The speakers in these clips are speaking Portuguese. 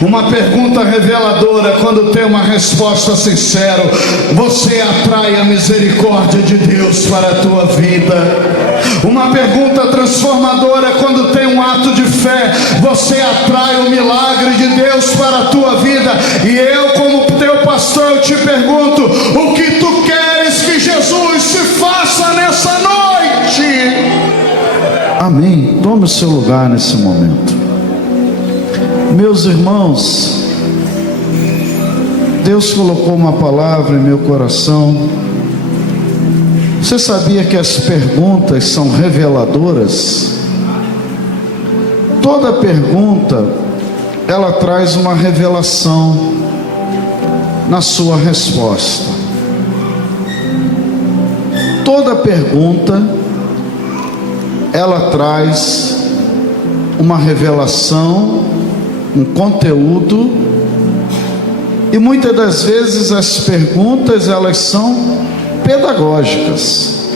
Uma pergunta reveladora, quando tem uma resposta sincera, você atrai a misericórdia de Deus para a tua vida. Uma pergunta transformadora, quando tem um ato de fé, você atrai o milagre de Deus para a tua vida. E eu, como teu pastor, eu te pergunto: o que tu queres que Jesus se faça nessa noite? Amém. Tome o seu lugar nesse momento. Meus irmãos, Deus colocou uma palavra em meu coração. Você sabia que as perguntas são reveladoras? Toda pergunta, ela traz uma revelação na sua resposta. Toda pergunta, ela traz uma revelação, um conteúdo, e muitas das vezes as perguntas, elas são pedagógicas.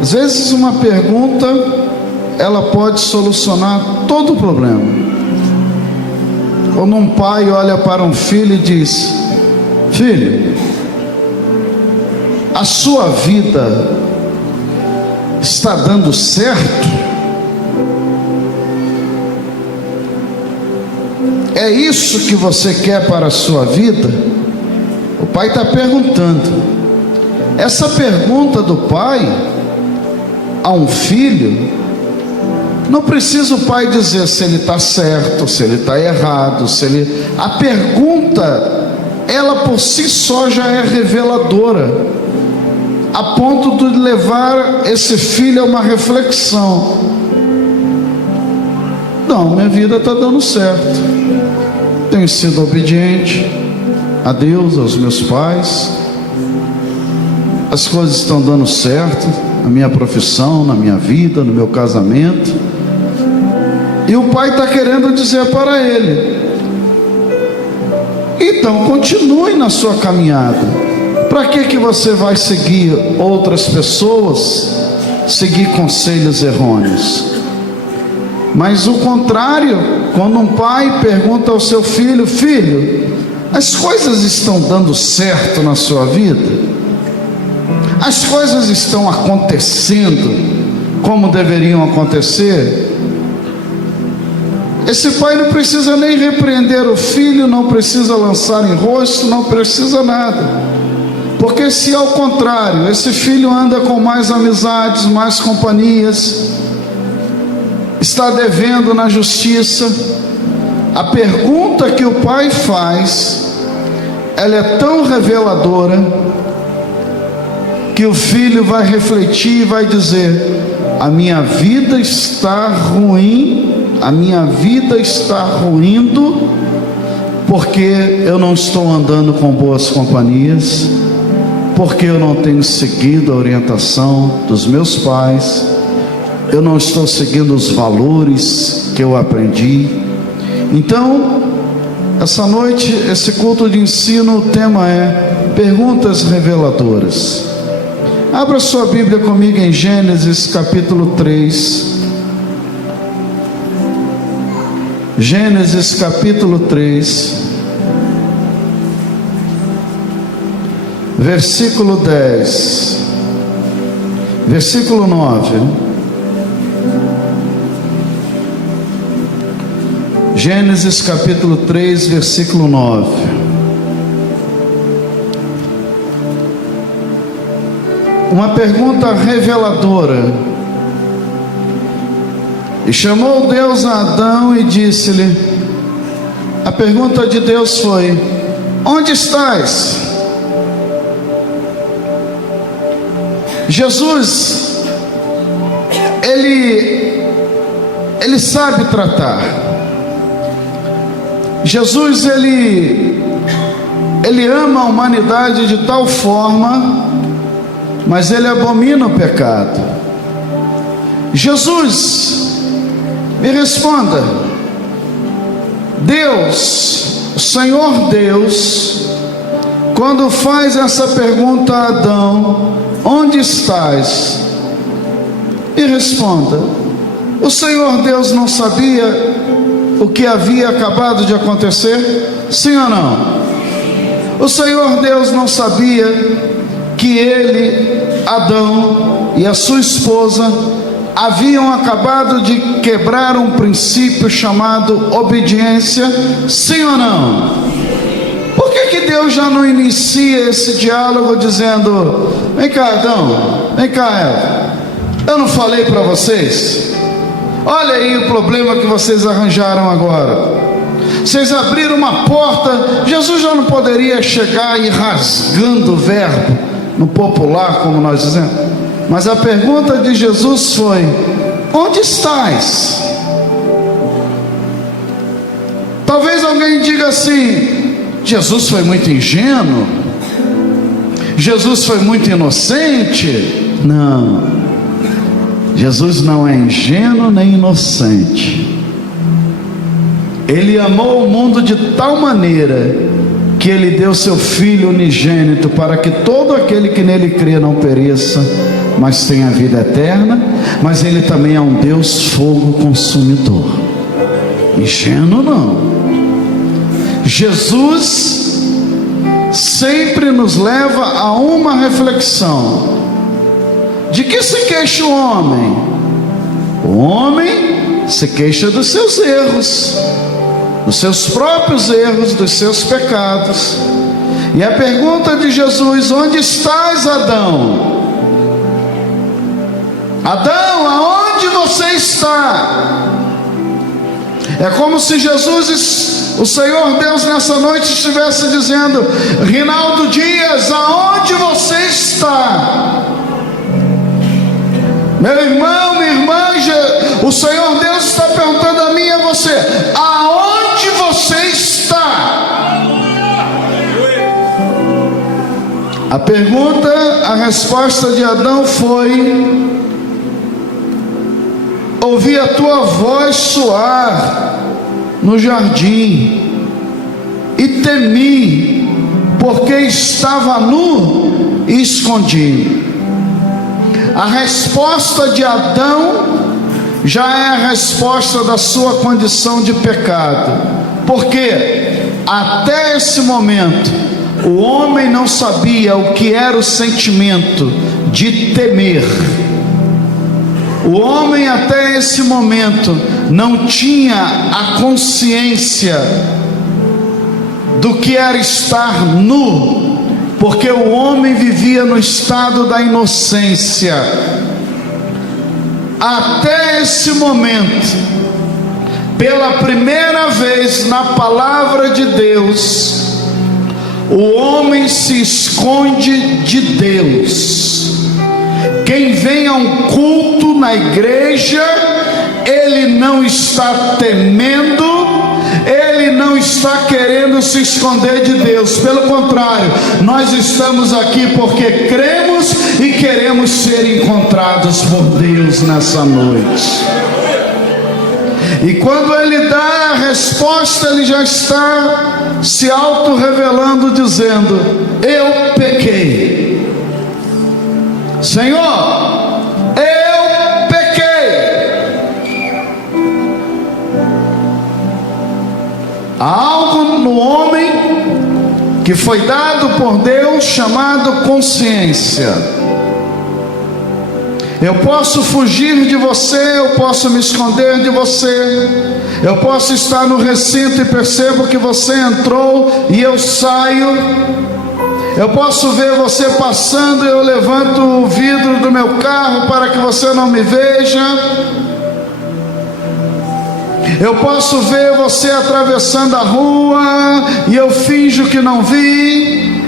Às vezes uma pergunta, ela pode solucionar todo o problema. Quando um pai olha para um filho e diz: filho, a sua vida está dando certo? É isso que você quer para a sua vida? O pai está perguntando. Essa pergunta do pai a um filho, não precisa o pai dizer se ele está certo, se ele está errado, a pergunta, ela por si só já é reveladora, a ponto de levar esse filho a uma reflexão. Não, minha vida está dando certo, tenho sido obediente a Deus, aos meus pais, as coisas estão dando certo na minha profissão, na minha vida, no meu casamento. E o pai está querendo dizer para ele: então continue na sua caminhada. Para que você vai seguir outras pessoas, seguir conselhos errôneos? Mas o contrário, quando um pai pergunta ao seu filho: filho, as coisas estão dando certo na sua vida? As coisas estão acontecendo como deveriam acontecer? Esse pai não precisa nem repreender o filho, não precisa lançar em rosto, não precisa nada. Porque se ao contrário, esse filho anda com mais amizades, mais companhias, está devendo na justiça, a pergunta que o pai faz, ela é tão reveladora, que o filho vai refletir e vai dizer: a minha vida está ruim, a minha vida está ruindo, porque eu não estou andando com boas companhias, porque eu não tenho seguido a orientação dos meus pais, eu não estou seguindo os valores que eu aprendi. Então, essa noite, esse culto de ensino, o tema é perguntas reveladoras. Abra sua Bíblia comigo em Gênesis capítulo 3. Gênesis capítulo 3, versículo 10, versículo 9. Gênesis capítulo 3, versículo 9. Uma pergunta reveladora. E chamou Deus a Adão e disse-lhe, a pergunta de Deus foi: onde estás? Jesus, ele sabe tratar. Jesus, ele ama a humanidade de tal forma, mas ele abomina o pecado. Jesus, me responda. Deus, o Senhor Deus, quando faz essa pergunta a Adão: onde estás? Me responda. O Senhor Deus não sabia o que havia acabado de acontecer? Sim ou não? O Senhor Deus não sabia que ele, Adão e a sua esposa haviam acabado de quebrar um princípio chamado obediência? Sim ou não? Por que Deus já não inicia esse diálogo dizendo: vem cá, Adão, vem cá, Eva, eu não falei para vocês? Olha aí o problema que vocês arranjaram agora. Vocês abriram uma porta. Jesus já não poderia chegar e rasgando o verbo no popular, como nós dizemos. Mas a pergunta de Jesus foi: onde estás? Talvez alguém diga assim: Jesus foi muito ingênuo, Jesus foi muito inocente. Não, Jesus não é ingênuo nem inocente. Ele amou o mundo de tal maneira que ele deu seu Filho unigênito, para que todo aquele que nele crê não pereça, mas tenha vida eterna. Mas ele também é um Deus fogo consumidor. Ingênuo não. Jesus sempre nos leva a uma reflexão: de que se queixa o homem? O homem se queixa dos seus erros, dos seus próprios erros, dos seus pecados. E a pergunta de Jesus: onde estás, Adão? Adão, aonde você está? É como se Jesus, o Senhor Deus, nessa noite estivesse dizendo: Rinaldo Dias, aonde você está? Meu irmão, minha irmã, o Senhor Deus está perguntando a mim e a você: aonde você está? A pergunta, a resposta de Adão foi: ouvi a tua voz soar no jardim e temi, porque estava nu e escondi. A resposta de Adão já é a resposta da sua condição de pecado, porque até esse momento o homem não sabia o que era o sentimento de temer. O homem até esse momento não tinha a consciência do que era estar nu, porque o homem vivia no estado da inocência. Até esse momento, pela primeira vez na palavra de Deus, o homem se esconde de Deus. Quem vem a um culto na igreja, ele não está temendo, ele não está querendo se esconder de Deus. Pelo contrário, nós estamos aqui porque cremos e queremos ser encontrados por Deus nessa noite. E quando ele dá a resposta, ele já está se auto-revelando, dizendo: eu pequei. Senhor, eu pequei. Há algo no homem que foi dado por Deus chamado consciência. Eu posso fugir de você, eu posso me esconder de você, eu posso estar no recinto e percebo que você entrou e eu saio. Eu posso ver você passando e eu levanto o vidro do meu carro para que você não me veja. Eu posso ver você atravessando a rua e eu finjo que não vi.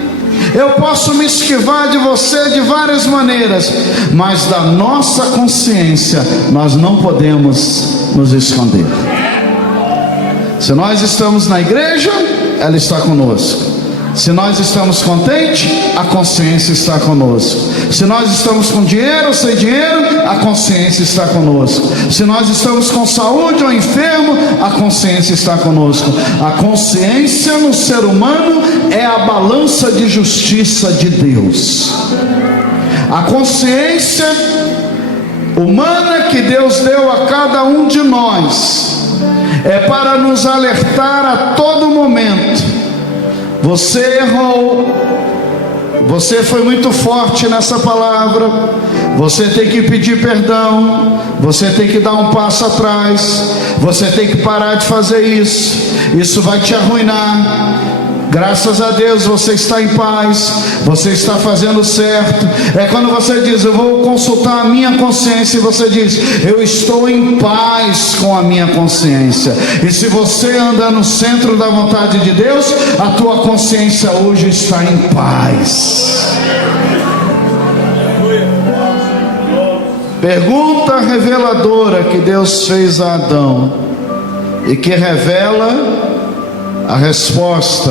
Eu posso me esquivar de você de várias maneiras, mas da nossa consciência nós não podemos nos esconder. Se nós estamos na igreja, ela está conosco. Se nós estamos contentes, a consciência está conosco. Se nós estamos com dinheiro ou sem dinheiro, a consciência está conosco. Se nós estamos com saúde ou enfermo, a consciência está conosco. A consciência no ser humano é a balança de justiça de Deus. A consciência humana que Deus deu a cada um de nós é para nos alertar a todo momento. Você errou, você foi muito forte nessa palavra, você tem que pedir perdão, você tem que dar um passo atrás, você tem que parar de fazer isso vai te arruinar. Graças a Deus você está em paz, você está fazendo certo. É quando você diz, eu vou consultar a minha consciência, e você diz, eu estou em paz com a minha consciência. E se você anda no centro da vontade de Deus, a tua consciência hoje está em paz. Pergunta reveladora que Deus fez a Adão, e que revela a resposta,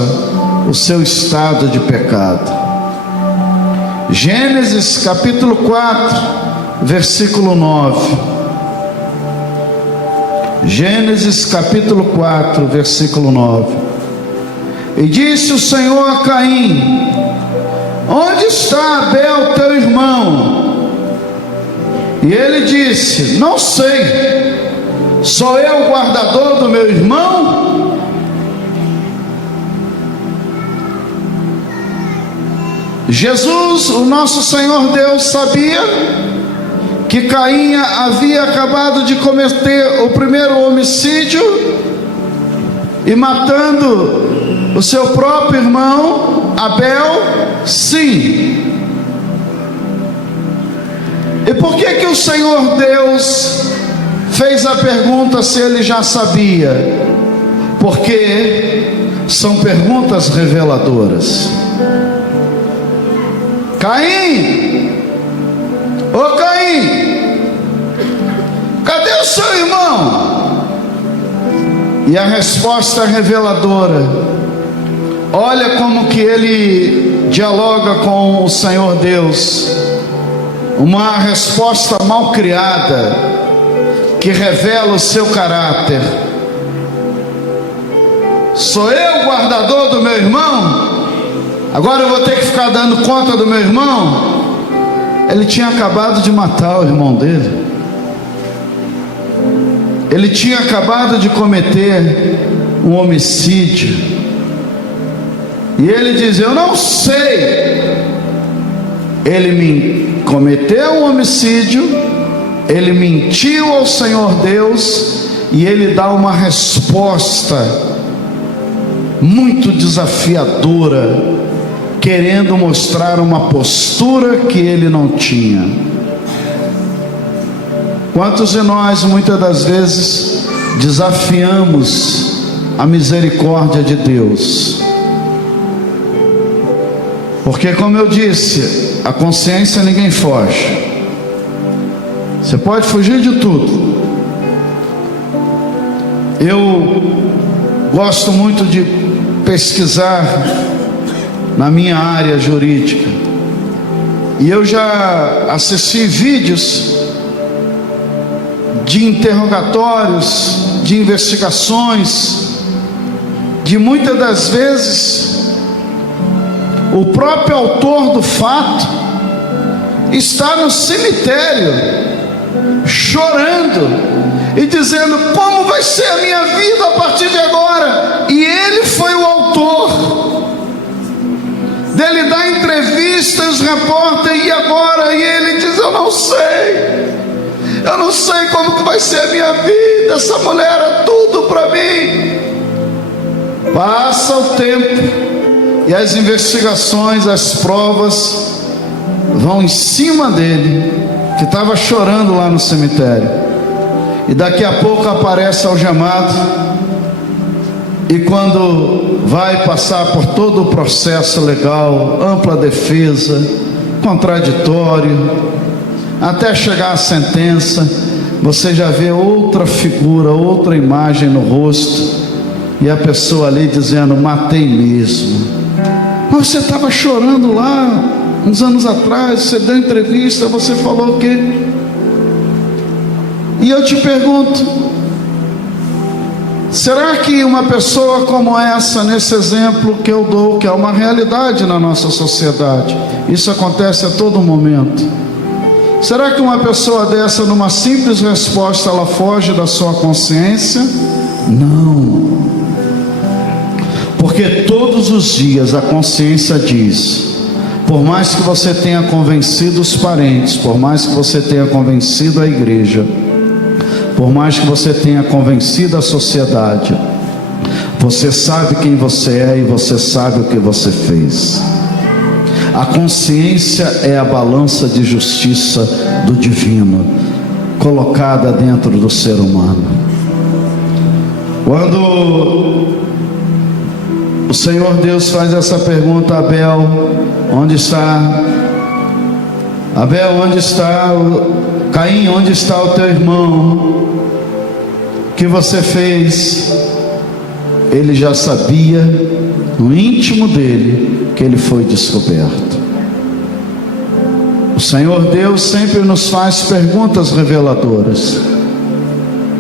o seu estado de pecado. Gênesis capítulo 4, versículo 9. Gênesis capítulo 4, versículo 9. E disse o Senhor a Caim: onde está Abel teu irmão? E ele disse: não sei, sou eu o guardador do meu irmão? Jesus, o nosso Senhor Deus, sabia que Caim havia acabado de cometer o primeiro homicídio e matando o seu próprio irmão Abel. Sim. E por que o Senhor Deus fez a pergunta se ele já sabia? Porque são perguntas reveladoras. Caim, ô Caim, cadê o seu irmão? E a resposta é reveladora. Olha como que ele dialoga com o Senhor Deus. Uma resposta mal criada, que revela o seu caráter. Sou eu o guardador do meu irmão? Agora eu vou ter que ficar dando conta do meu irmão? Ele tinha acabado de matar o irmão dele. Ele tinha acabado de cometer um homicídio. E ele diz, eu não sei. Ele cometeu um homicídio, ele mentiu ao Senhor Deus, e ele dá uma resposta muito desafiadora, querendo mostrar uma postura que ele não tinha. Quantos de nós muitas das vezes desafiamos a misericórdia de Deus? Porque, como eu disse, a consciência ninguém foge. Você pode fugir de tudo. Eu gosto muito de pesquisar na minha área jurídica, e eu já assisti vídeos de interrogatórios, de investigações, de muitas das vezes o próprio autor do fato está no cemitério chorando e dizendo, como vai ser a minha vida a partir de agora? E ele foi o autor dele dar entrevistas, repórter, e agora? E ele diz, eu não sei como que vai ser a minha vida, essa mulher é tudo para mim. Passa o tempo, e as investigações, as provas vão em cima dele, que estava chorando lá no cemitério, e daqui a pouco aparece algemado, e quando vai passar por todo o processo legal, ampla defesa, contraditório, até chegar à sentença, você já vê outra figura, outra imagem no rosto, e a pessoa ali dizendo, matei mesmo. Mas você estava chorando lá, uns anos atrás, você deu entrevista, você falou o quê? E eu te pergunto, será que uma pessoa como essa, nesse exemplo que eu dou, que é uma realidade na nossa sociedade, isso acontece a todo momento, será que uma pessoa dessa, numa simples resposta, ela foge da sua consciência? Não. Porque todos os dias a consciência diz, por mais que você tenha convencido os parentes, por mais que você tenha convencido a igreja, por mais que você tenha convencido a sociedade, você sabe quem você é e você sabe o que você fez. A consciência é a balança de justiça do divino, colocada dentro do ser humano. Quando o Senhor Deus faz essa pergunta a Abel, onde está? Abel, onde está? Caim, onde está o teu irmão? O que você fez? Ele já sabia, no íntimo dele, que ele foi descoberto. O Senhor Deus sempre nos faz perguntas reveladoras.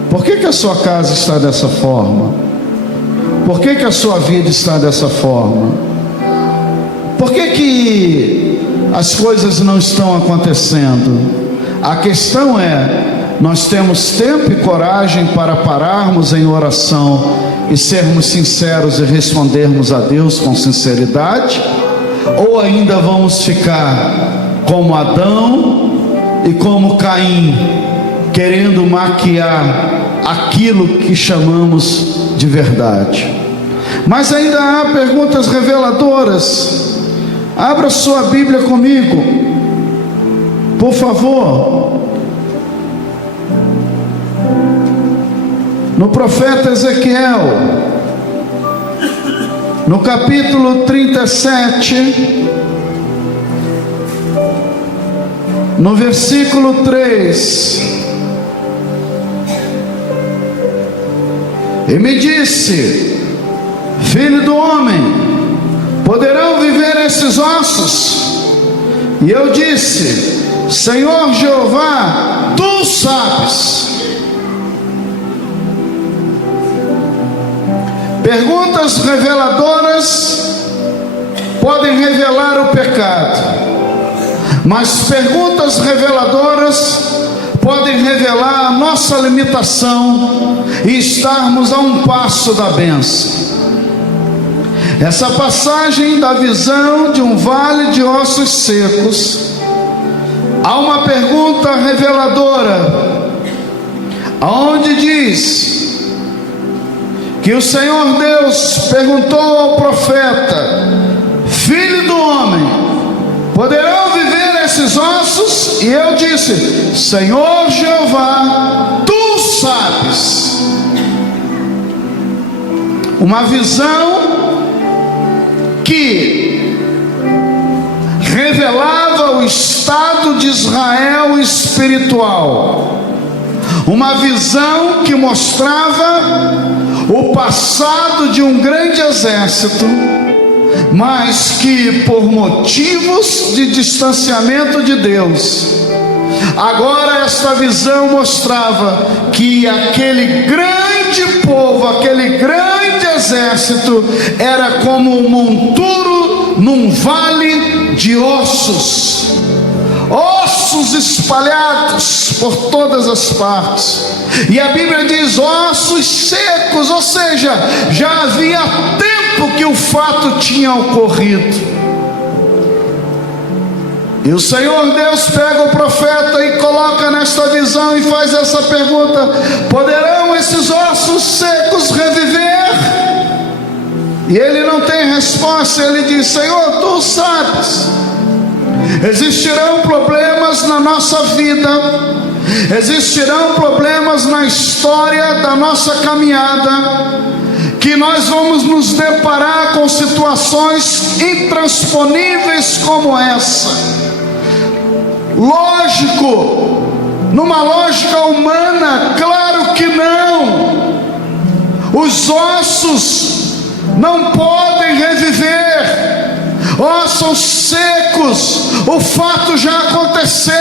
Por que a sua casa está dessa forma? Por que a sua vida está dessa forma? Por que as coisas não estão acontecendo? A questão é, nós temos tempo e coragem para pararmos em oração e sermos sinceros e respondermos a Deus com sinceridade? Ou ainda vamos ficar como Adão e como Caim, querendo maquiar aquilo que chamamos de verdade? Mas ainda há perguntas reveladoras. Abra sua Bíblia comigo, por favor, no profeta Ezequiel, no capítulo 37, no versículo 3. E me disse: filho do homem, poderão viver esses ossos? E eu disse: Senhor Jeová, tu sabes. Perguntas reveladoras podem revelar o pecado, mas perguntas reveladoras podem revelar a nossa limitação e estarmos a um passo da bênção. Essa passagem da visão de um vale de ossos secos, há uma pergunta reveladora, aonde diz que o Senhor Deus perguntou ao profeta: filho do homem, poderão viver esses ossos? E eu disse: Senhor Jeová, tu sabes. Uma visão que revelava o estado de Israel espiritual, uma visão que mostrava o passado de um grande exército, mas que por motivos de distanciamento de Deus, agora esta visão mostrava que aquele grande povo, aquele grande exército era como um monturo num vale de ossos, ossos espalhados por todas as partes. E a Bíblia diz ossos secos, ou seja, já havia tempo que o fato tinha ocorrido. E o Senhor Deus pega o profeta e coloca nesta visão e faz essa pergunta: poderão esses ossos secos reviver? E ele não tem resposta. Ele diz: Senhor, tu sabes. Existirão problemas na nossa vida, existirão problemas na história da nossa caminhada, que nós vamos nos deparar com situações intransponíveis como essa. Lógico, numa lógica humana, claro que não. Os ossos não podem reviver. Ossos secos, o fato já aconteceu,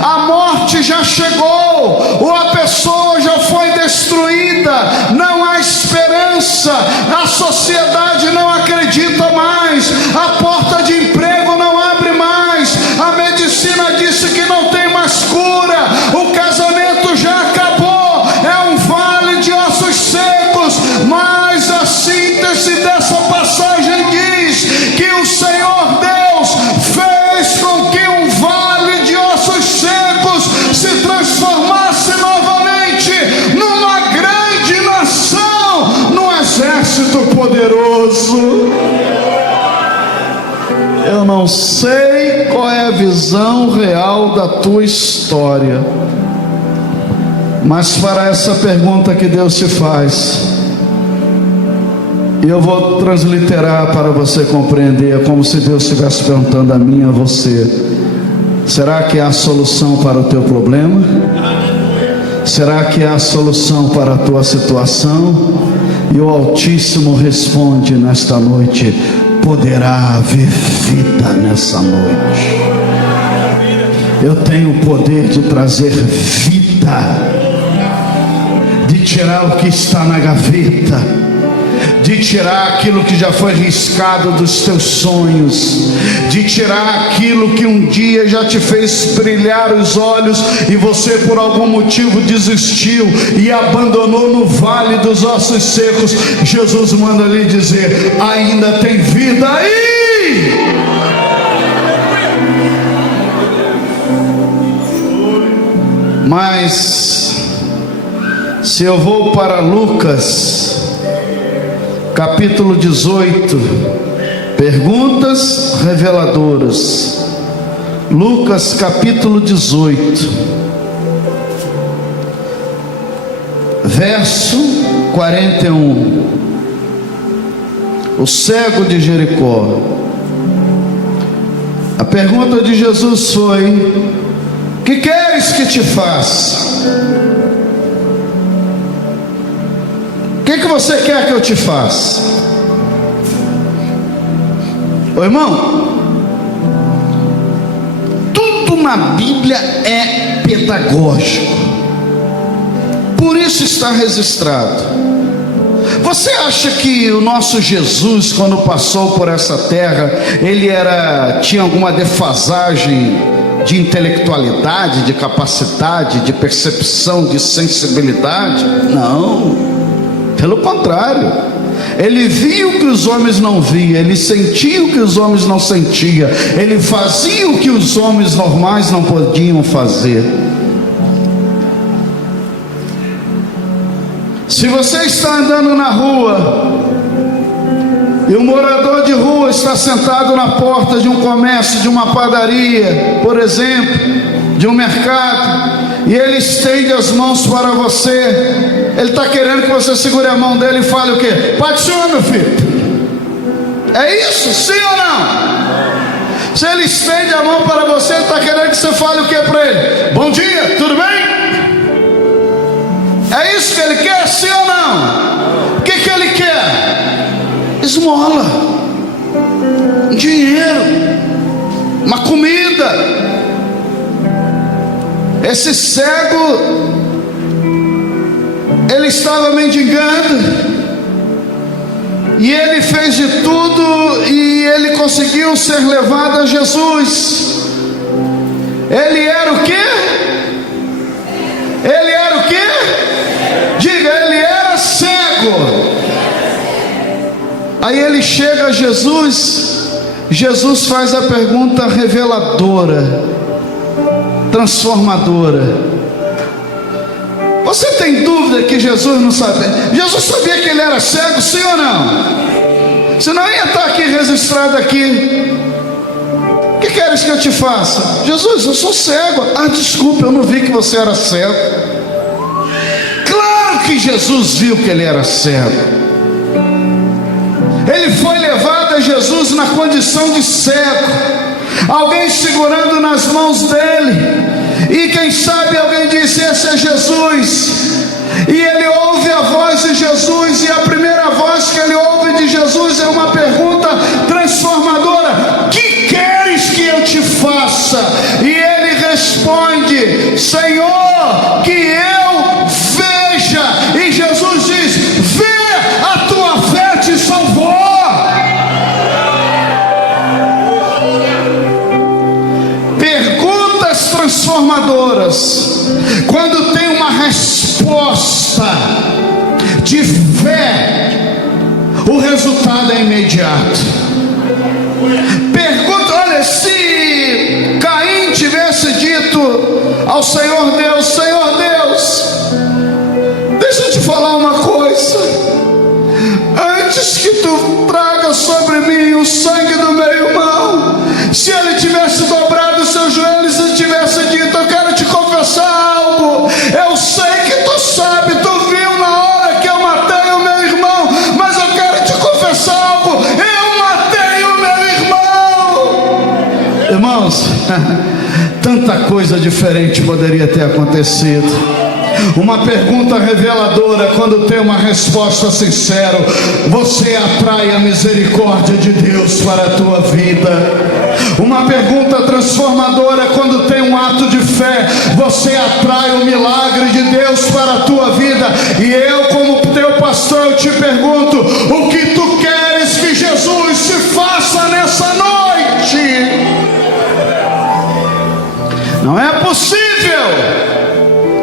a morte já chegou, ou a pessoa já foi destruída, não há esperança, a sociedade não acredita mais, a porta de emprego não abre mais, a medicina disse que não tem mais cura, o casamento já acabou, é um vale de ossos secos. exército poderoso. Eu não sei qual é a visão real da tua história, mas para essa pergunta que Deus te faz, eu vou transliterar para você compreender. É como se Deus estivesse perguntando a mim e a você: será que há a solução para o teu problema? Será que há a solução para a tua situação? E o Altíssimo responde nesta noite: poderá haver vida nessa noite. Eu tenho o poder de trazer vida, de tirar o que está na gaveta, de tirar aquilo que já foi riscado dos teus sonhos, de tirar aquilo que um dia já te fez brilhar os olhos e você por algum motivo desistiu e abandonou no vale dos ossos secos. Jesus manda lhe dizer: ainda tem vida aí. Mas se eu vou para Lucas capítulo 18, perguntas reveladoras. Lucas capítulo 18, verso 41. O cego de Jericó. A pergunta de Jesus foi: que queres que te faça? O que você quer que eu te faça? Ô irmão, tudo na Bíblia é pedagógico, por isso está registrado. Você acha que o nosso Jesus, quando passou por essa terra, ele tinha alguma defasagem de intelectualidade, de capacidade, de percepção, de sensibilidade? Não. Pelo contrário, ele via o que os homens não viam, ele sentia o que os homens não sentiam, ele fazia o que os homens normais não podiam fazer. Se você está andando na rua e um morador de rua está sentado na porta de um comércio, de uma padaria, por exemplo, de um mercado, e ele estende as mãos para você, ele está querendo que você segure a mão dele e fale o quê? Pai do Senhor, meu filho. É isso? Sim ou não? Se ele estende a mão para você, ele está querendo que você fale o quê para ele? Bom dia, tudo bem? É isso que ele quer? Sim ou não? O que ele quer? Esmola, dinheiro, uma comida. Esse cego, ele estava mendigando, e ele fez de tudo, e ele conseguiu ser levado a Jesus. Ele era o quê? Ele era o quê? Diga, ele era cego. Aí ele chega a Jesus, Jesus faz a pergunta reveladora, transformadora. Você tem dúvida que Jesus não sabia? Jesus sabia que ele era cego, sim ou não? Senão ia estar aqui registrado aqui. O que queres que eu te faça? Jesus, eu sou cego. Ah, desculpa, eu não vi que você era cego. Claro que Jesus viu que ele era cego. Ele foi levado a Jesus na condição de cego, alguém segurando nas mãos dele, e quem sabe alguém disse: esse é Jesus. E ele ouve a voz de Jesus, e a primeira voz que ele ouve de Jesus é uma pergunta transformadora: que queres que eu te faça? E ele responde: Senhor, que eu veja. E Jesus diz: vê, a tua fé te salvou. Perguntas transformadoras, quando tem uma resposta de fé, o resultado é imediato. Pergunta, olha, se Caim tivesse dito ao Senhor Deus: Senhor Deus, deixa eu te falar uma coisa, antes antes que tu traga sobre mim o sangue do meu irmão, se ele tivesse dobrado os seus joelhos e tivesse dito: eu quero te confessar algo, eu sei que tu sabe, tu viu na hora que eu matei o meu irmão, mas eu quero te confessar algo, eu matei o meu irmão. Irmãos, tanta coisa diferente poderia ter acontecido. Uma pergunta reveladora, quando tem uma resposta sincera, você atrai a misericórdia de Deus para a tua vida. Uma pergunta transformadora, quando tem um ato de fé, você atrai o milagre de Deus para a tua vida. E eu, como teu pastor, eu te pergunto: o que tu queres que Jesus te faça nessa noite? Não é possível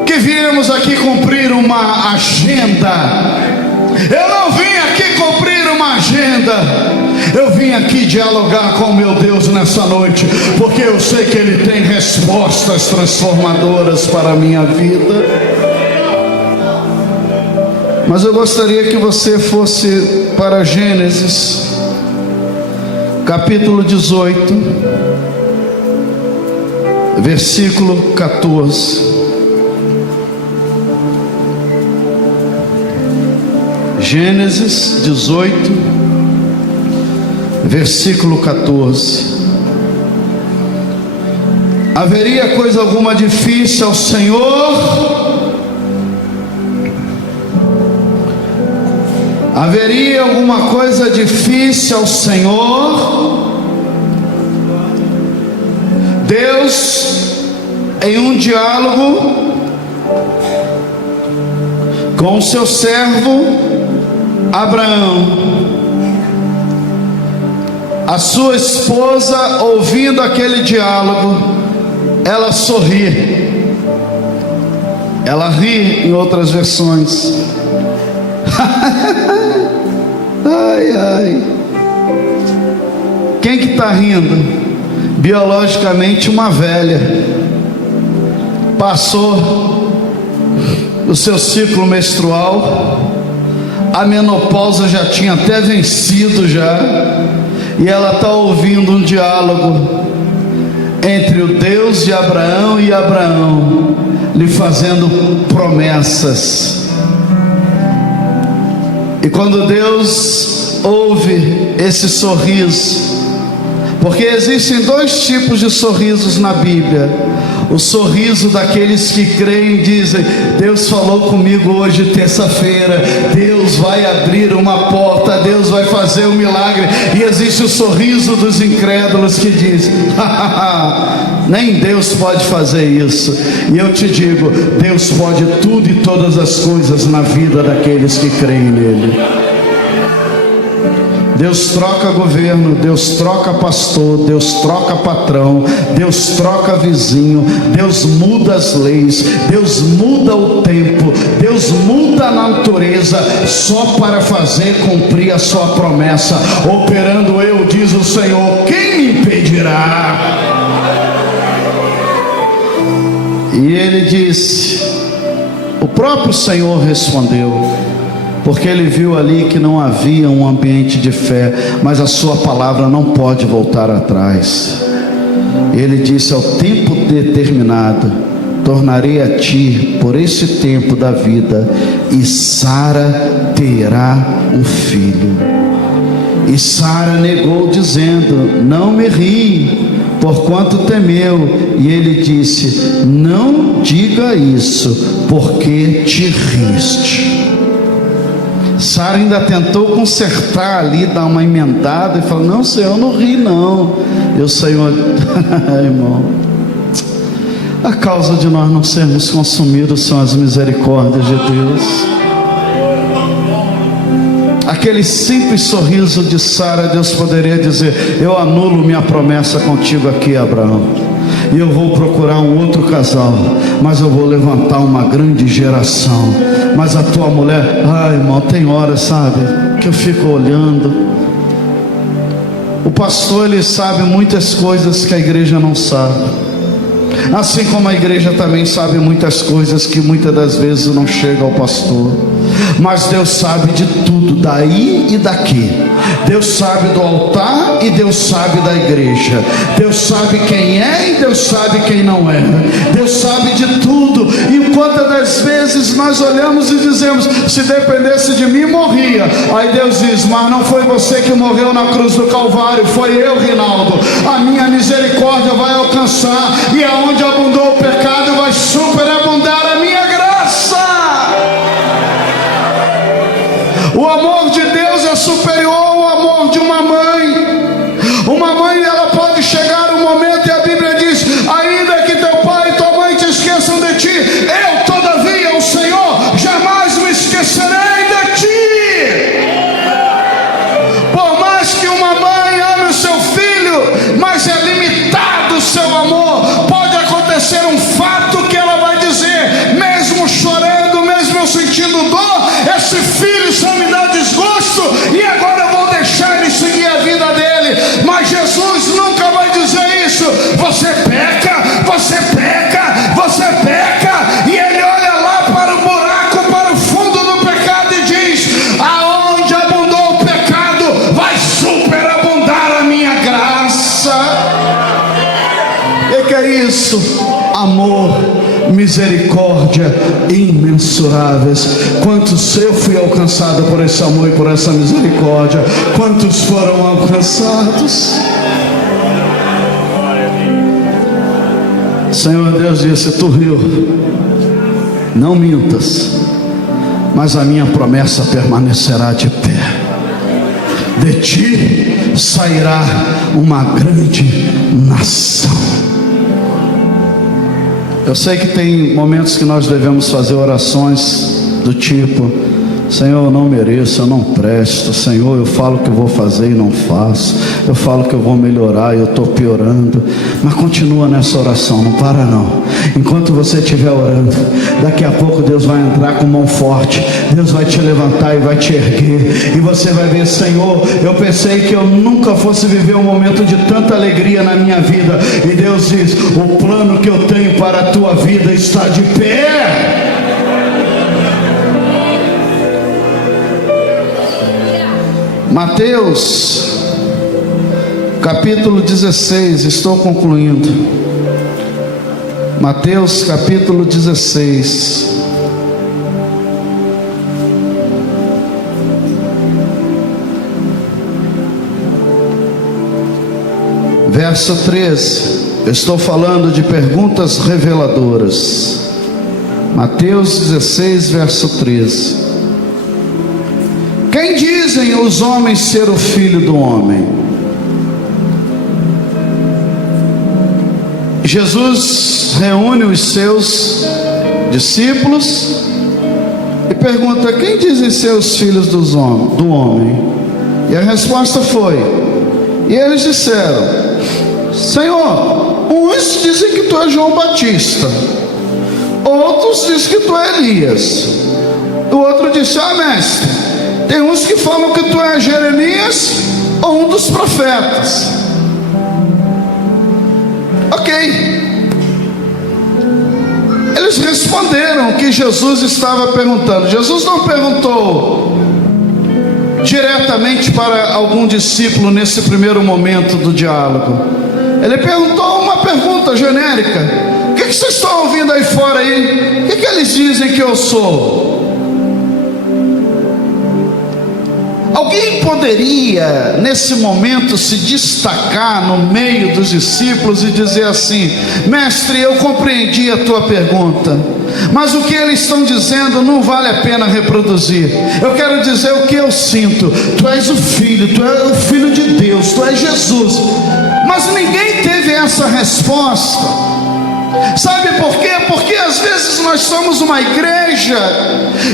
que viemos aqui cumprir uma agenda. Eu não vim aqui cumprir uma agenda, eu vim aqui dialogar com meu Deus nessa noite, porque eu sei que Ele tem respostas transformadoras para a minha vida. Mas eu gostaria que você fosse para Gênesis capítulo 18, versículo 14. Gênesis 18, versículo 14. Haveria coisa alguma difícil ao Senhor? Haveria alguma coisa difícil ao Senhor? Deus, em um diálogo com o seu servo Abraão, a sua esposa, ouvindo aquele diálogo, ela sorri, ela ri, em outras versões. Ai, ai. Quem que está rindo? Biologicamente uma velha, passou o seu ciclo menstrual, a menopausa já tinha até vencido já, e ela está ouvindo um diálogo entre o Deus de Abraão e Abraão, lhe fazendo promessas. E quando Deus ouve esse sorriso, porque existem dois tipos de sorrisos na Bíblia: o sorriso daqueles que creem e dizem: Deus falou comigo hoje, terça-feira, Deus vai abrir uma porta, Deus vai fazer um milagre. E existe o sorriso dos incrédulos que dizem: nem Deus pode fazer isso. E eu te digo: Deus pode tudo e todas as coisas na vida daqueles que creem nele. Deus troca governo, Deus troca pastor, Deus troca patrão, Deus troca vizinho, Deus muda as leis, Deus muda o tempo, Deus muda a natureza, só para fazer cumprir a sua promessa. Operando eu, diz o Senhor, quem me impedirá? E ele disse, o próprio Senhor respondeu, porque ele viu ali que não havia um ambiente de fé, mas a sua palavra não pode voltar atrás. Ele disse: ao tempo determinado tornarei a ti por esse tempo da vida, e Sara terá um filho. E Sara negou, dizendo: não me ri, porquanto temeu. E ele disse: não diga isso, porque te riste. Sara ainda tentou consertar ali, dar uma emendada, e falou: não, Senhor, eu não ri não. E o Senhor, irmão, a causa de nós não sermos consumidos são as misericórdias de Deus. Aquele simples sorriso de Sara, Deus poderia dizer: eu anulo minha promessa contigo aqui, Abraão, e eu vou procurar um outro casal, mas eu vou levantar uma grande geração. Mas a tua mulher, irmão, tem horas, sabe, que eu fico olhando. O pastor, ele sabe muitas coisas que a igreja não sabe, assim como a igreja também sabe muitas coisas que muitas das vezes não chega ao pastor. mas Deus sabe de tudo, daí e daqui. Deus sabe do altar e Deus sabe da igreja. Deus sabe quem é e Deus sabe quem não é. Deus sabe de tudo. E quantas das vezes nós olhamos e dizemos: se dependesse de mim, morria. Aí Deus diz: mas não foi você que morreu na cruz do Calvário, foi eu, Rinaldo. A minha misericórdia vai alcançar, e aonde abundou o pecado, vai superabundar a minha graça. O amor de Deus é superior ao amor de uma mãe. Uma mãe, ela pode chegar um momento, e a Bíblia diz: ainda que teu pai e tua mãe te esqueçam de ti, eu todavia, o Senhor, jamais me esquecerei de ti. Por mais que uma mãe ame o seu filho, mas é limitado o seu amor. Pode acontecer um fato que ela vai dizer, mesmo chorando, mesmo eu sentindo dor: esse filho só me dá desgosto, e agora eu vou deixar ele seguir a vida dele. Mas Jesus nunca vai dizer isso. Você peca, você peca, você peca, e ele olha lá para o buraco, para o fundo do pecado, e diz: aonde abundou o pecado, vai superabundar a minha graça. E que é isso? Amor, misericórdia imensuráveis. Quantos eu fui alcançado por esse amor e por essa misericórdia? Quantos foram alcançados? Senhor Deus disse: tu riu, não mintas, mas a minha promessa permanecerá de pé. De ti sairá uma grande nação. Eu sei que tem momentos que nós devemos fazer orações do tipo: Senhor, eu não mereço, eu não presto. Senhor, eu falo que eu vou fazer e não faço. Eu falo que eu vou melhorar e eu estou piorando. Mas continua nessa oração, não para não. Enquanto você estiver orando, daqui a pouco Deus vai entrar com mão forte. Deus vai te levantar e vai te erguer, e você vai ver: Senhor, eu pensei que eu nunca fosse viver um momento de tanta alegria na minha vida. E Deus diz: o plano que eu tenho para a tua vida está de pé. Mateus capítulo 16, estou concluindo. Mateus capítulo 16, verso 13. Eu estou falando de perguntas reveladoras. Mateus 16, verso 13. Quem dizem os homens ser o filho do homem? Jesus reúne os seus discípulos e pergunta: quem dizem ser os filhos do homem? E a resposta foi: e eles disseram: Senhor, uns dizem que tu és João Batista, outros dizem que tu és Elias. O outro disse: mestre, tem uns que falam que tu és Jeremias ou um dos profetas. Ok. Eles responderam que Jesus estava perguntando. Jesus não perguntou diretamente para algum discípulo nesse primeiro momento do diálogo. Ele perguntou uma pergunta genérica: o que vocês estão ouvindo aí fora aí? O que eles dizem que eu sou? Alguém poderia nesse momento se destacar no meio dos discípulos e dizer assim: mestre, eu compreendi a tua pergunta, mas o que eles estão dizendo não vale a pena reproduzir. Eu quero dizer o que eu sinto. Tu és o Filho, tu és o Filho de Deus, tu és Jesus. Mas ninguém teve essa resposta. Sabe por quê? Porque às vezes nós somos uma igreja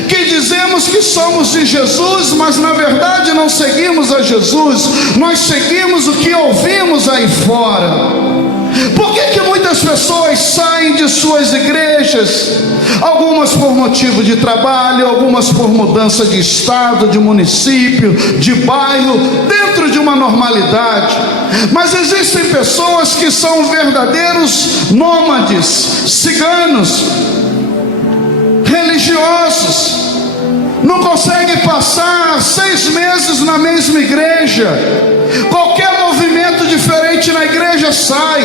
que dizemos que somos de Jesus, mas na verdade não seguimos a Jesus. Nós seguimos o que ouvimos aí fora. Por que muitas pessoas saem de suas igrejas? Algumas por motivo de trabalho, algumas por mudança de estado, de município, de bairro, dentro de uma normalidade. Mas existem pessoas que são verdadeiros nômades, ciganos, religiosos, não consegue passar 6 meses na mesma igreja. Qualquer movimento diferente na igreja sai,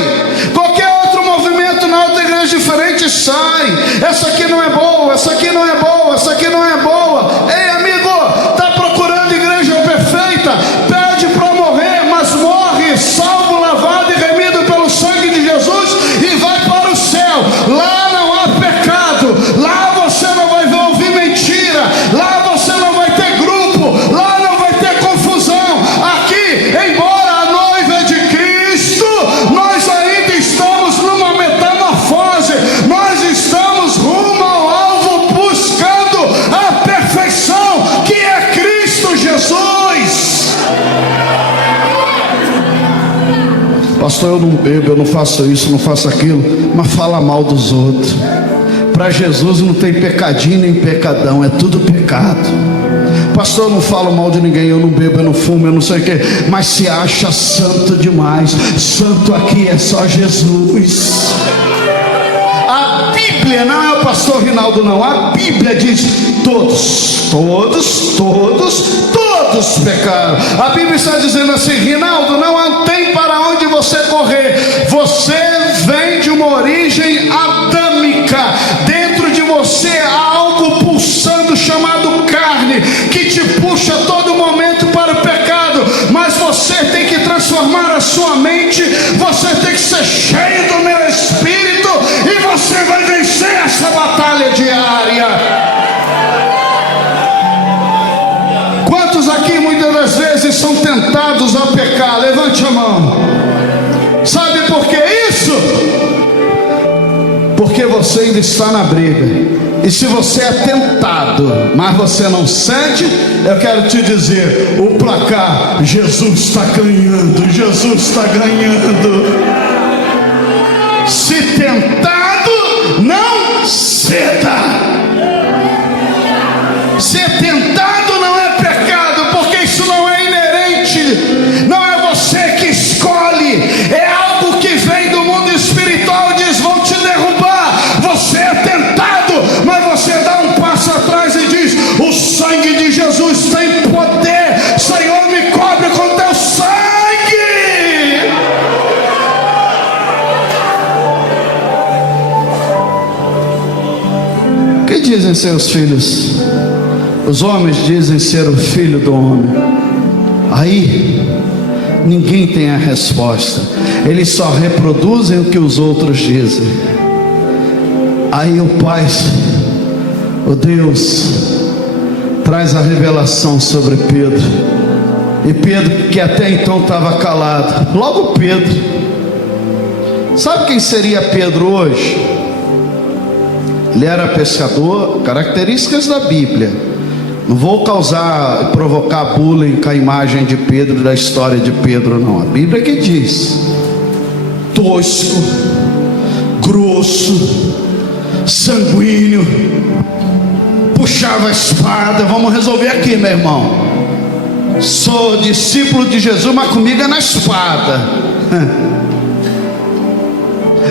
qualquer outro movimento na outra igreja diferente sai. Essa aqui não é boa, essa aqui não é boa, essa aqui não é boa. Ei, amigo, está procurando igreja perfeita? Pede para morrer, mas morre salvo, lavado e remido pelo sangue de Jesus e vai para o céu. Lá não há pecado, lá você não vai ouvir mentira, lá você não vai ter grupo, lá não vai ter confusão. Aqui, embora a noiva é de Cristo, nós ainda estamos numa metamorfose, nós estamos rumo ao alvo, buscando a perfeição que é Cristo Jesus. Pastor, eu não bebo, eu não faço isso, não faço aquilo, mas fala mal dos outros. Para Jesus não tem pecadinho nem pecadão, é tudo pecado. Pastor, eu não falo mal de ninguém, eu não bebo, eu não fumo, eu não sei o que, mas se acha santo demais. Santo aqui é só Jesus. A Bíblia, não é o pastor Rinaldo não, a Bíblia diz: todos pecaram. A Bíblia está dizendo assim: Rinaldo, não tem para onde você correr, você vem de uma origem adâmica. Dentro de você há algo pulsando chamado carne, que te puxa a todo momento para o pecado, mas você tem que transformar a sua mente, você tem que ser cheio do meu Espírito, e você vai vencer essa batalha diária. Quantos aqui muitas das vezes são tentados a pecar? Levante a mão. Sabe por que isso? Porque você ainda está na briga. E se você é tentado, mas você não cede, eu quero te dizer, o placar, Jesus está ganhando, Jesus está ganhando. Se tentado, não ceda. Ser tentado não é pecado, porque isso não é inerente, não é você que escolhe, é algo que vem do mundo espiritual e diz: vão te derrubar. Você é tentado, mas você dá um passo atrás e diz: o sangue de Jesus tem poder. Senhor, me cobre com teu sangue. O que dizem seus filhos? Os homens dizem ser o filho do homem. Aí ninguém tem a resposta, eles só reproduzem o que os outros dizem. Aí o Pai, o Deus, traz a revelação sobre Pedro. E Pedro, que até então estava calado, logo Pedro, sabe quem seria Pedro hoje? Ele era pescador, características da Bíblia. Não vou provocar bullying com a imagem de Pedro, da história de Pedro, não. A Bíblia que diz: tosco, grosso, sanguíneo, puxava a espada. Vamos resolver aqui, meu irmão. Sou discípulo de Jesus, mas comigo é na espada.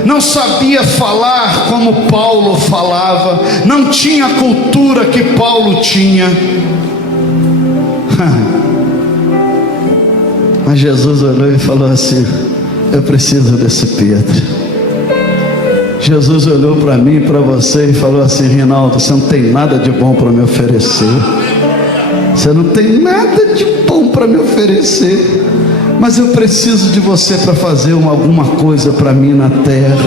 Não sabia falar como Paulo falava, não tinha a cultura que Paulo tinha. Mas Jesus olhou e falou assim: eu preciso desse Pedro. Jesus olhou para mim e para você e falou assim: Rinaldo, você não tem nada de bom para me oferecer, você não tem nada de bom para me oferecer, mas eu preciso de você para fazer alguma coisa para mim na terra.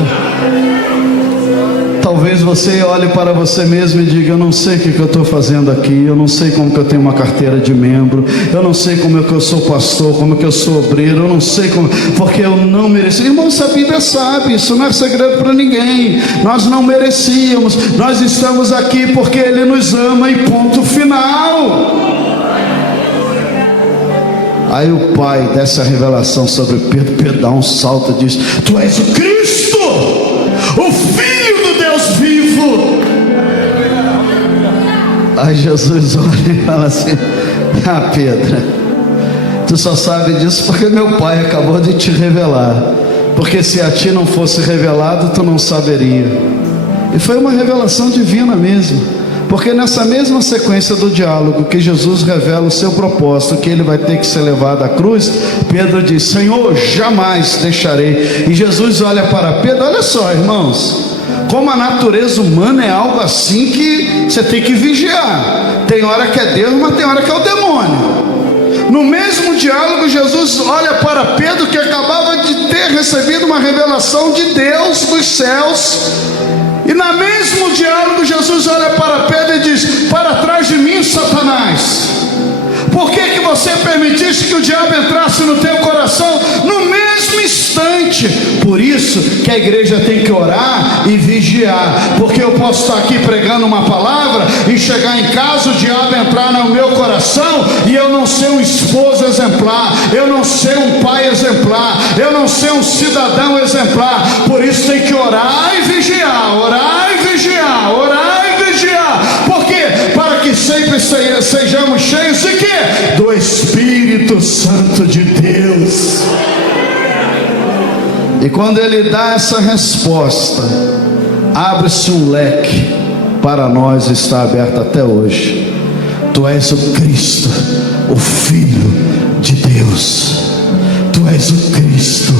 Talvez você olhe para você mesmo e diga: eu não sei o que eu estou fazendo aqui, eu não sei como que eu tenho uma carteira de membro, eu não sei como é que eu sou pastor, como é que eu sou obreiro, eu não sei como, porque eu não mereci. Irmãos, a Bíblia sabe, isso não é segredo para ninguém. Nós não merecíamos, nós estamos aqui porque Ele nos ama, e ponto final. Aí o Pai dessa revelação sobre Pedro. Pedro dá um salto e diz: tu és o Cristo, o Filho do Deus vivo. Aí Jesus olha e fala assim: ah, Pedro, tu só sabe disso porque meu Pai acabou de te revelar, porque se a ti não fosse revelado, tu não saberia. E foi uma revelação divina mesmo. Porque nessa mesma sequência do diálogo que Jesus revela o seu propósito, que ele vai ter que ser levado à cruz, Pedro diz: Senhor, jamais deixarei. E Jesus olha para Pedro. Olha só, irmãos, como a natureza humana é algo assim que você tem que vigiar. Tem hora que é Deus, mas tem hora que é o demônio. No mesmo diálogo, Jesus olha para Pedro, que acabava de ter recebido uma revelação de Deus dos céus. E no mesmo diálogo, Jesus olha para Pedro e diz: para trás de mim, Satanás. Por que você permitiste que o diabo entrasse no teu coração no mesmo instante? Por isso que a igreja tem que orar e vigiar. Porque eu posso estar aqui pregando uma palavra e chegar em casa, o diabo entrar no meu coração e eu não ser um esposo exemplar, eu não ser um pai exemplar, eu não ser um cidadão exemplar. Por isso tem que orar e vigiar, orar e vigiar, orar e vigiar. Por quê? Para que sempre sejamos cheios de quê? Do Espírito Santo de Deus. E quando ele dá essa resposta, abre-se um leque para nós, está aberto até hoje. Tu és o Cristo, o Filho de Deus. Tu és o Cristo,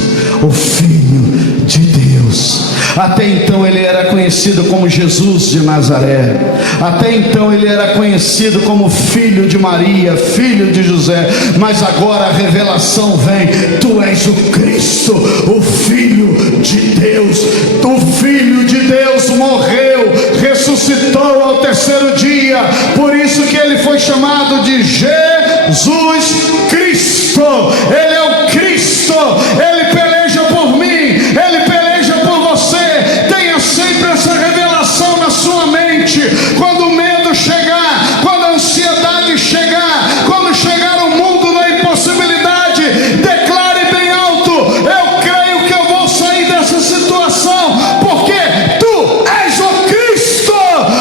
o Filho de Deus. Até então ele era conhecido como Jesus de Nazaré. Até então ele era conhecido como filho de Maria, filho de José. Mas agora a revelação vem: tu és o Cristo, o Filho de Deus. O Filho de Deus morreu, ressuscitou ao terceiro dia. Por isso que ele foi chamado de Jesus Cristo. Ele é o Cristo. Ele peleja por mim, ele peleja por você. Tenha sempre essa revelação na sua mente. Quando o medo chegar, quando a ansiedade chegar, quando chegar o mundo na impossibilidade, declare bem alto: eu creio que eu vou sair dessa situação, porque tu és o Cristo,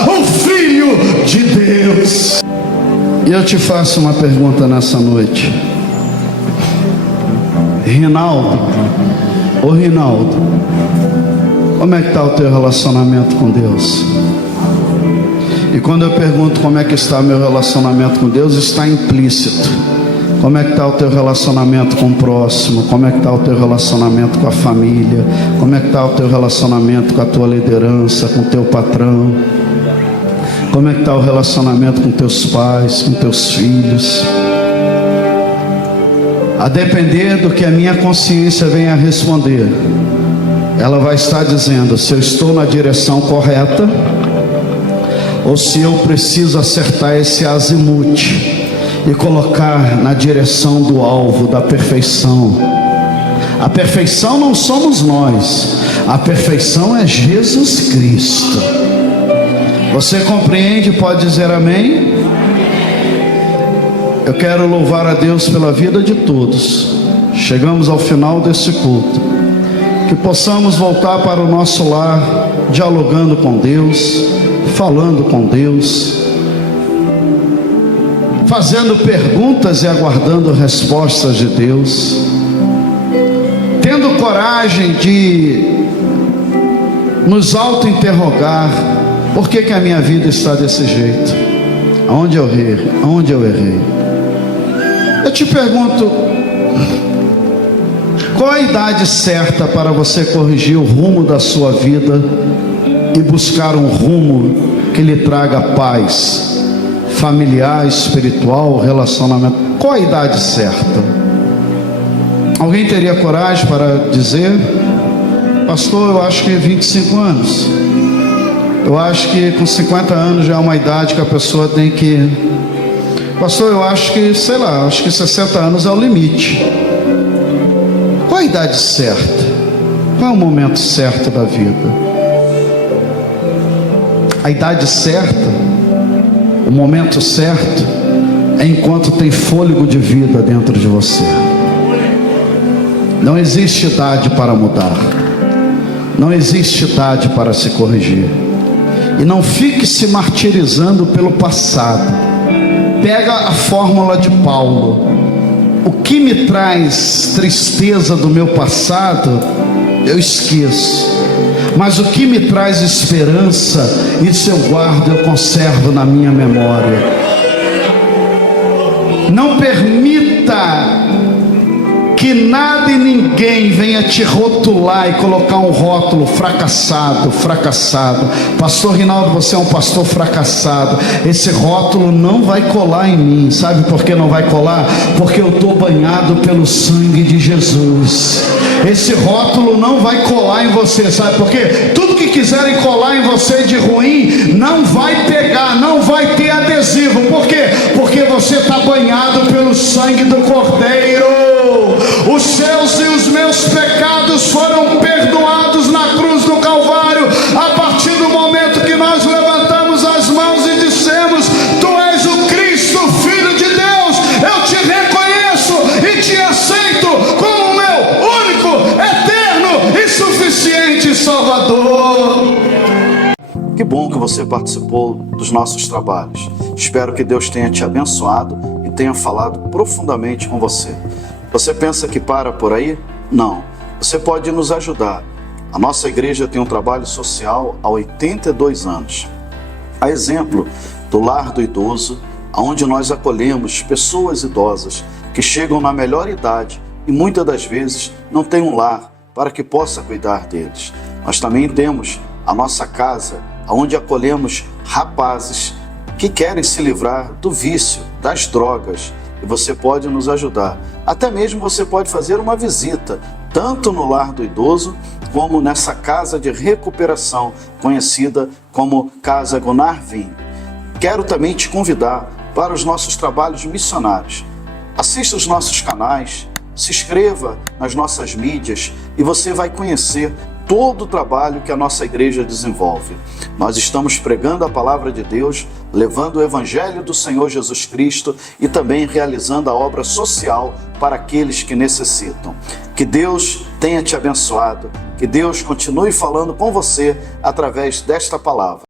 o Filho de Deus. E eu te faço uma pergunta nessa noite, Rinaldo, ô Rinaldo, como é que está o teu relacionamento com Deus? E quando eu pergunto como é que está o meu relacionamento com Deus, está implícito. Como é que está o teu relacionamento com o próximo? Como é que está o teu relacionamento com a família? Como é que está o teu relacionamento com a tua liderança, com o teu patrão? Como é que está o relacionamento com teus pais, com teus filhos? A depender do que a minha consciência venha a responder, ela vai estar dizendo se eu estou na direção correta ou se eu preciso acertar esse azimute e colocar na direção do alvo, da perfeição. A perfeição não somos nós, a perfeição é Jesus Cristo. Você compreende? Pode dizer amém? Eu quero louvar a Deus pela vida de todos. Chegamos ao final desse culto. Que possamos voltar para o nosso lar, dialogando com Deus, falando com Deus, fazendo perguntas e aguardando respostas de Deus, tendo coragem de nos auto-interrogar: por que a minha vida está desse jeito? Aonde eu errei? Aonde eu errei? Eu te pergunto, qual a idade certa para você corrigir o rumo da sua vida e buscar um rumo que lhe traga paz familiar, espiritual, relacionamento? Qual a idade certa? Alguém teria coragem para dizer: pastor, eu acho que 25 anos. Eu acho que com 50 anos já é uma idade que a pessoa tem que... Pastor, eu acho que, sei lá, acho que 60 anos é o limite. Qual a idade certa? Qual é o momento certo da vida? A idade certa, o momento certo, é enquanto tem fôlego de vida dentro de você. Não existe idade para mudar. Não existe idade para se corrigir. E não fique se martirizando pelo passado. Pega a fórmula de Paulo: o que me traz tristeza do meu passado, eu esqueço, mas o que me traz esperança, isso eu guardo, eu conservo na minha memória. Não permita que nada e ninguém venha te rotular e colocar um rótulo: fracassado, fracassado. Pastor Rinaldo, você é um pastor fracassado. Esse rótulo não vai colar em mim. Sabe por que não vai colar? Porque eu estou banhado pelo sangue de Jesus. Esse rótulo não vai colar em você. Sabe por quê? Tudo que quiserem colar em você de ruim não vai pegar, não vai ter adesivo. Por quê? Porque você está banhado pelo sangue do Cordeiro. Os seus e os meus pecados foram perdoados na cruz do Calvário. A partir do momento que nós levantamos as mãos e dissemos: Tu és o Cristo, Filho de Deus, eu te reconheço e te aceito como meu único, eterno e suficiente Salvador. Que bom que você participou dos nossos trabalhos. Espero que Deus tenha te abençoado e tenha falado profundamente com você. Você pensa que para por aí? Não. Você pode nos ajudar. A nossa igreja tem um trabalho social há 82 anos. A exemplo do Lar do Idoso, onde nós acolhemos pessoas idosas que chegam na melhor idade e muitas das vezes não têm um lar para que possa cuidar deles. Nós também temos a nossa casa, onde acolhemos rapazes que querem se livrar do vício, das drogas, e você pode nos ajudar. Até mesmo você pode fazer uma visita, tanto no Lar do Idoso, como nessa casa de recuperação, conhecida como Casa Gunnar Wien. Quero também te convidar para os nossos trabalhos missionários. Assista os nossos canais, se inscreva nas nossas mídias e você vai conhecer todo o trabalho que a nossa igreja desenvolve. Nós estamos pregando a palavra de Deus, levando o evangelho do Senhor Jesus Cristo e também realizando a obra social para aqueles que necessitam. Que Deus tenha te abençoado, que Deus continue falando com você através desta palavra.